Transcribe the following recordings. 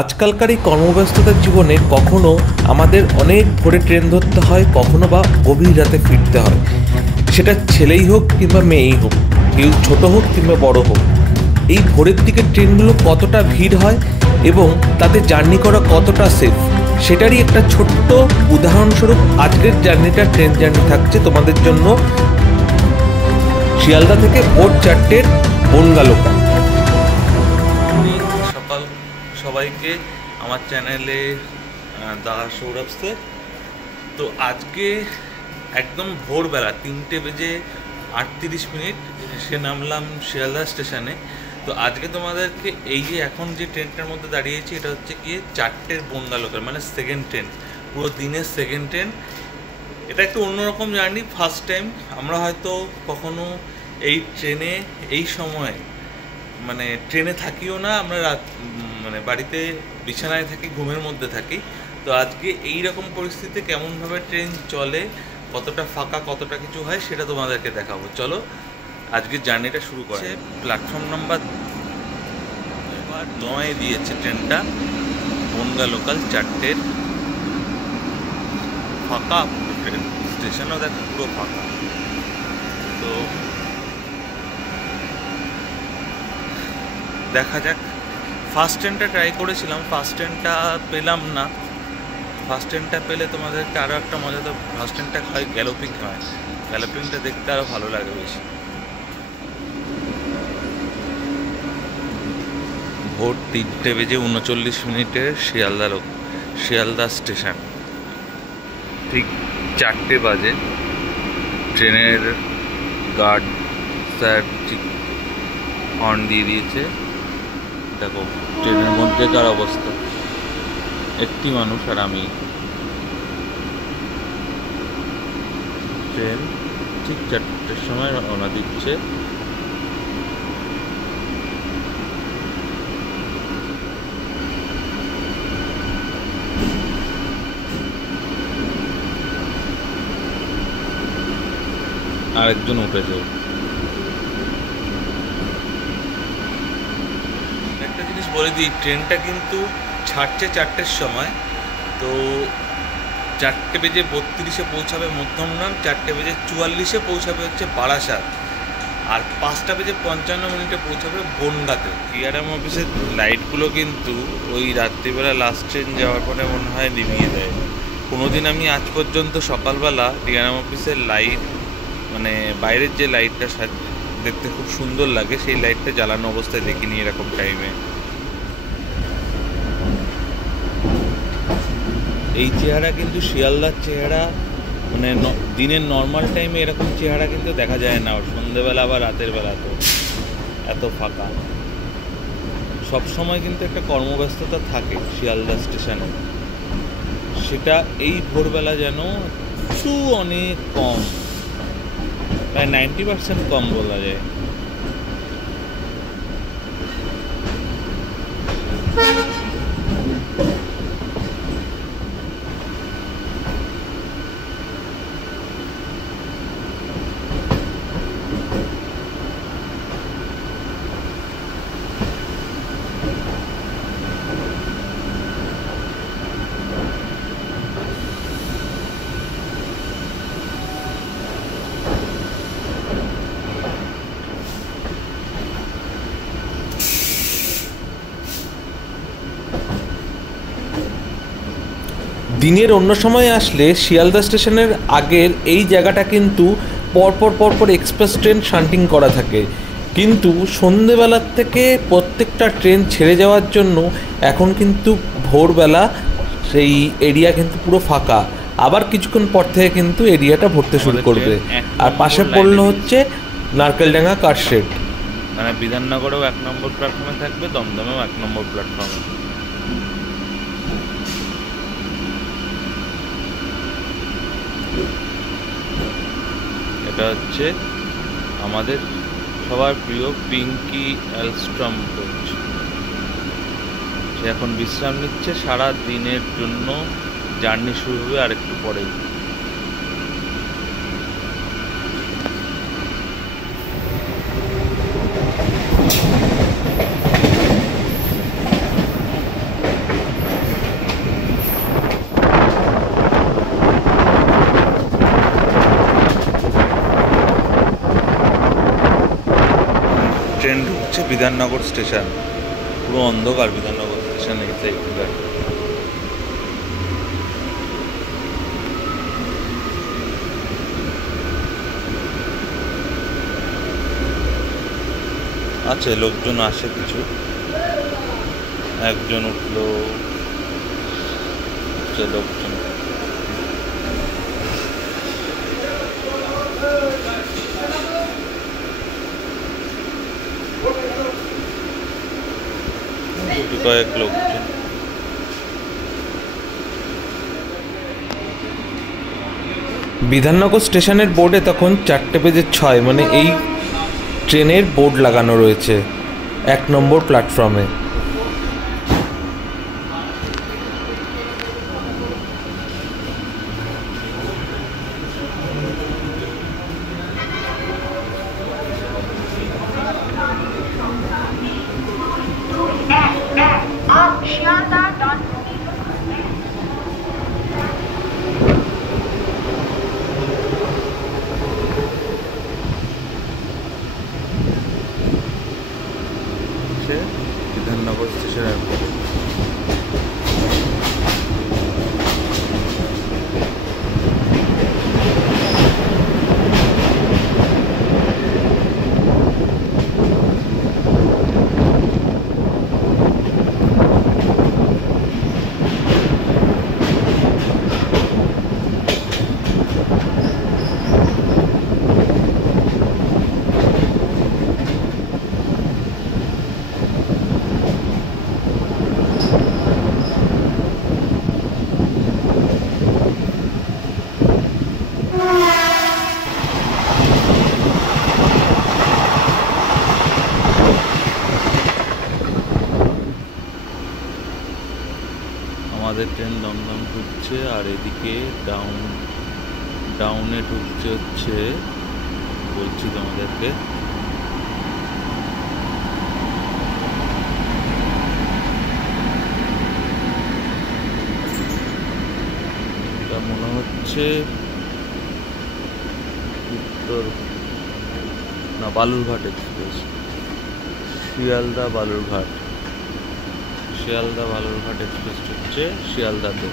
আজকালকার এই কর্মব্যস্ততার জীবনে কখনো আমাদের অনেক ভোরে ট্রেন ধরতে হয়, কখনো বা গভীর রাতে ফিরতে হয়। সেটা ছেলেই হোক কিংবা মেয়েই হোক, কেউ ছোট হোক কিংবা বড় হোক। এই ভোরের দিকে ট্রেনগুলো কতটা ভিড় হয় এবং তাতে জার্নি করা কতটা সেফ, সেটারই একটা ছোট্ট উদাহরণস্বরূপ আজকের জার্নিটা, ট্রেন জার্নি থাকছে তোমাদের জন্য শিয়ালদা থেকে ভোর 4টের বনগা লোকাল। সকাল সবাইকে আমার চ্যানেলে দাদা সৌরভ স্যার। তো আজকে একদম ভোরবেলা 3:38 সে নামলাম শিয়ালদা স্টেশনে। তো আজকে তোমাদেরকে এই যে এখন যে ট্রেনটার মধ্যে দাঁড়িয়েছি, এটা হচ্ছে গিয়ে 4টের বনগা লোকাল, মানে সেকেন্ড ট্রেন, পুরো দিনের সেকেন্ড ট্রেন। এটা একটু অন্যরকম জার্নি, ফার্স্ট টাইম। আমরা হয়তো কখনো এই ট্রেনে এই সময় মানে ট্রেনে থাকিও না, আমরা মানে বাড়িতে বিছানায় থাকি, ঘুমের মধ্যে থাকি। তো আজকে এই রকম পরিস্থিতিতে কেমনভাবে ট্রেন চলে, কতটা ফাঁকা, কতটা কিছু হয়, সেটা তোমাদেরকে দেখাবো। চলো আজকে জার্নিটা শুরু করে। প্ল্যাটফর্ম নাম্বার 9 দিয়েছে ট্রেনটা, বনগা লোকাল 4টের। ফাঁকা ট্রেন, স্টেশনও দেখো পুরো ফাঁকা। তো দেখা যাক। ফার্স্ট ট্রেনটা ট্রাই করেছিলাম, ফার্স্ট ট্রেনটা পেলাম না। ফার্স্ট ট্রেনটা পেলে তোমাদেরকে আরও একটা মজা। তো ফার্স্ট ট্রেনটা হয় গ্যালোপিং, হয় গ্যালোপিংটা দেখতে আরও ভালো লাগে বেশি। ভোর 3:39 শিয়ালদা স্টেশন। ঠিক 4টে বাজে। ট্রেনের গার্ড স্যার ঠিক হর্ন দিয়ে দিয়েছে। দেখো ট্রেনের মধ্যেকার অবস্থা, একটি মানুষ আর আমি। ট্রেন ঠিক 4টের সময় রওনা দিচ্ছে। আরেকজন উঠেছে। একটা জিনিস বলে দিই, ট্রেনটা কিন্তু ছাড়ছে 4টের সময়। তো 4:32 পৌঁছাবে মধ্যমগ্রাম, 4:44 পৌঁছাবে হচ্ছে বারাসাত, আর 5:55 পৌঁছাবে বনগাঁতে। ডিআরএম অফিসের লাইটগুলো কিন্তু ওই রাত্রিবেলা লাস্ট ট্রেন যাওয়ার পরে মনে হয় নিভিয়ে দেয়। কোনোদিন আমি আজ পর্যন্ত সকালবেলা ডিআরএম অফিসের লাইট, মানে বাইরের যে লাইটটা দেখতে খুব সুন্দর লাগে, সেই লাইটটা জ্বালানো অবস্থায় দেখিনি এরকম টাইমে। এই চেহারা কিন্তু শিয়ালদার চেহারা, মানে দিনের নর্মাল টাইমে এরকম চেহারা কিন্তু দেখা যায় না, সন্ধ্যেবেলা বা রাতের বেলা তো এত ফাঁকা। সবসময় কিন্তু একটা কর্মব্যস্ততা থাকে শিয়ালদা স্টেশনে, সেটা এই ভোরবেলা যেন একটু অনেক কম, প্রায় 90% কম বলা যায়। দিনের অন্য সময় আসলে শিয়ালদা স্টেশনের আগের এই জায়গাটা কিন্তু পরপর এক্সপ্রেস ট্রেন শান্টিং করা থাকে, কিন্তু সন্ধেবেলার থেকে প্রত্যেকটা ট্রেন ছেড়ে যাওয়ার জন্য এখন কিন্তু ভোরবেলা সেই এরিয়া কিন্তু পুরো ফাঁকা। আবার কিছুক্ষণ পর থেকে কিন্তু এরিয়াটা ভরতে শুরু করবে। আর পাশে পড়লো হচ্ছে নারকেলডাঙ্গা কারশেড, মানে বিধাননগরেও 1 নম্বর প্ল্যাটফর্মে থাকবে, দমদমেও 1 নম্বর প্ল্যাটফর্মে। এটা হচ্ছে আমাদের সবার প্রিয় পিঙ্কি এলস্ট্রম কোচ। সে এখন বিশ্রাম নিচ্ছে, সারা দিনের জন্য জার্নি শুরু হবে আর একটু পরেই। বিধাননগর স্টেশন, পুরো অন্ধকার বিধাননগর স্টেশন এই সাইডটা। আছে লোকজন আসে কিছু, একজন উঠলো, লোকজন কয়েক লোকজন। বিধাননগর স্টেশনের বোর্ডে তখন 4:06 মানে এই ট্রেনের বোর্ড লাগানো রয়েছে 1 নম্বর প্ল্যাটফর্মে। বিধাননগর স্টেশনের পরে আমাদের ট্রেন দমদম ঢুকছে, আর এদিকে ডাউনে ঢুকছে হচ্ছে, বলছি তোমাদেরকে, এটা মনে হচ্ছে উত্তর না বালুরঘাট এক্সপ্রেস, শিয়ালদা বালুরঘাট এক্সপ্রেস হচ্ছে শিয়ালদাতে।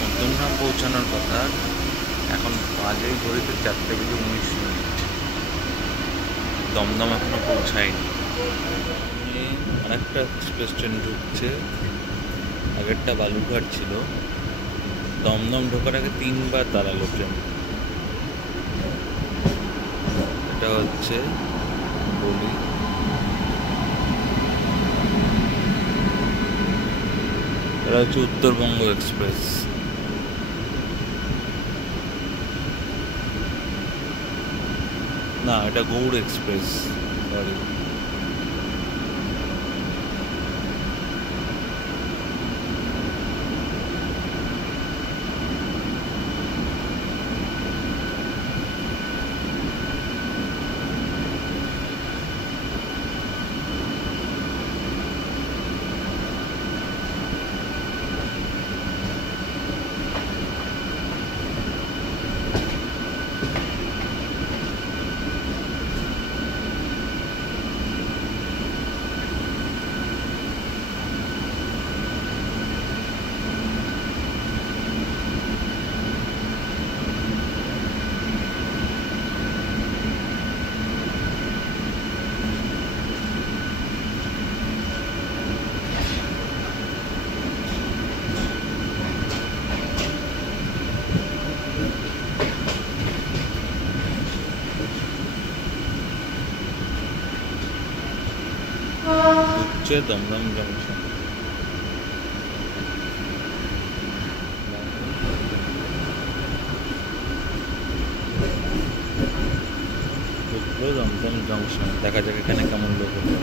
মধ্যমগ্রাম পৌঁছানোর কথা, এখন বাজে ঘড়িতে 4:19। দমদম এখনো পৌঁছায়নি। আরেকটা এক্সপ্রেস ট্রেন ঢুকছে, আগেরটা বালুরঘাট ছিল। দমদম ঢোকার আগে 3বার দাঁড়ালো ট্রেন। এটা হচ্ছে বলি, এটা হচ্ছে উত্তরবঙ্গ এক্সপ্রেস। না, এটা Gour express, sorry. Dum Dum junction. Dum Dum junction, দেখা যাক এখানে কেমন লোক হলো।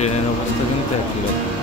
ট্রেনের অবস্থা কিন্তু একই রকম।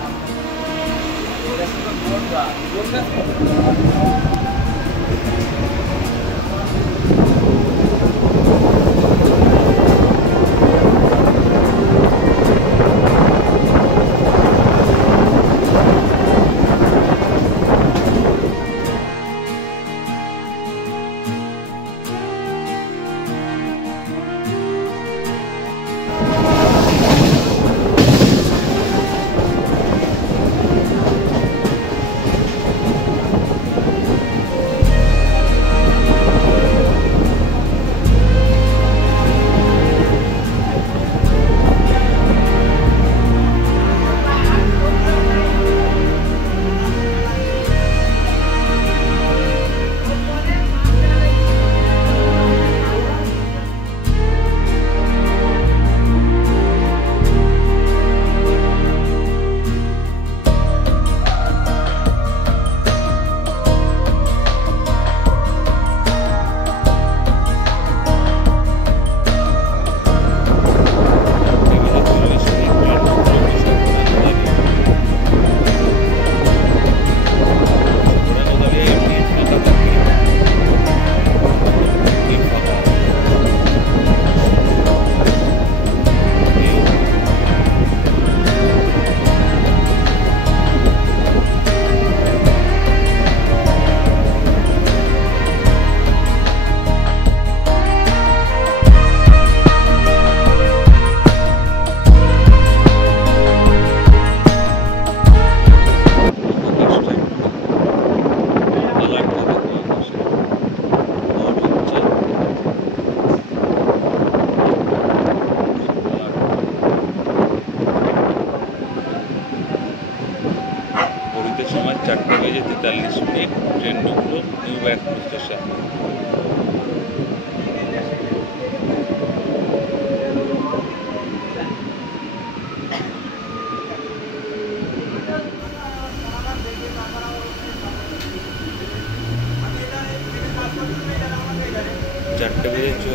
সময় 4:43 ট্রেন ঢুকলো নিউ ব্যারাকপুর স্টেশন।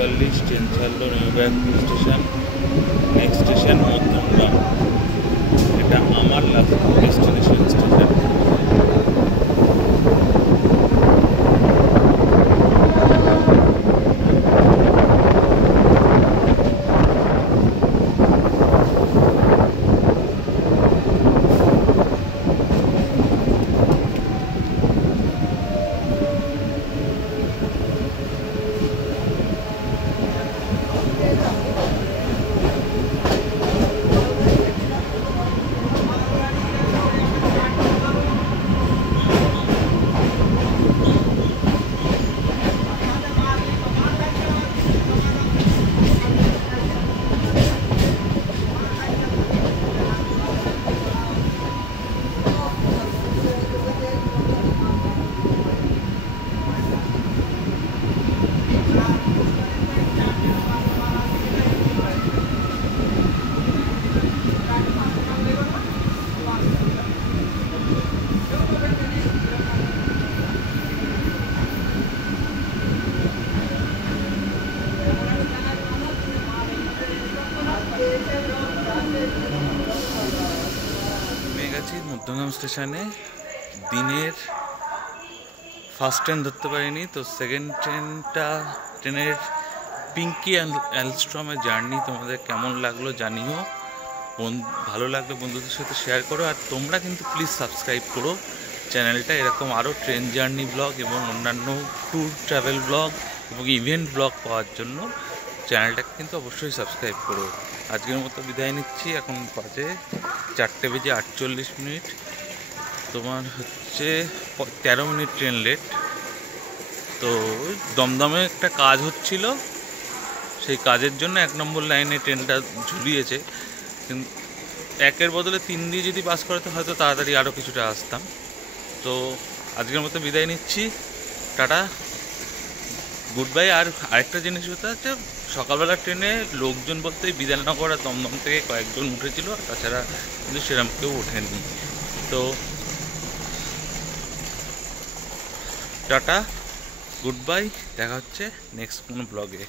45 ট্রেন ছাড়লো new Barrackpore station. Next station Madhyamgram, এটা আমার লাস্ট ডেস্টিনেশন স্টেশন। মধ্যমগ্রাম স্টেশনে দিনের ফার্স্ট ট্রেন ধরতে পারিনি, তো সেকেন্ড ট্রেনের পিঙ্কি অ্যালস্ট্রমের জার্নি তোমাদের কেমন লাগলো জানিও। ভালো লাগলে বন্ধুদের সাথে শেয়ার করো, আর তোমরা কিন্তু প্লিজ সাবস্ক্রাইব করো চ্যানেলটা। এরকম আরও ট্রেন জার্নি ব্লগ এবং অন্যান্য ট্যুর ট্রাভেল ব্লগ এবং ইভেন্ট ব্লগ পাওয়ার জন্য চ্যানেলটাকে কিন্তু অবশ্যই সাবস্ক্রাইব করো। আজকের মতো বিদায় নিচ্ছি। এখন বাজে 4:48। তোমার হচ্ছে 13 মিনিট ট্রেন লেট। তো দমদমে একটা কাজ হচ্ছিল, সেই কাজের জন্য 1 নম্বর লাইনে ট্রেনটা ঝুলিয়েছে, কিন্তু 1-এর বদলে 3 দিয়ে যদি পাস করাতে হয়তো তাড়াতাড়ি আরও কিছুটা আসতাম। তো আজকের মতো বিদায় নিচ্ছি, টাটা, গুড বাই। আর আরেকটা জিনিস হতে হচ্ছে, সকালবেলা ট্রেনে লোকজন বলতে বিধাননগর আর দমদম থেকে কয়েকজন উঠেছিল, তাছাড়া কিন্তু সেরকম কেউ ওঠেনি। তো টাটা, গুড বাই, দেখা হচ্ছে নেক্সট কোনো ব্লগে।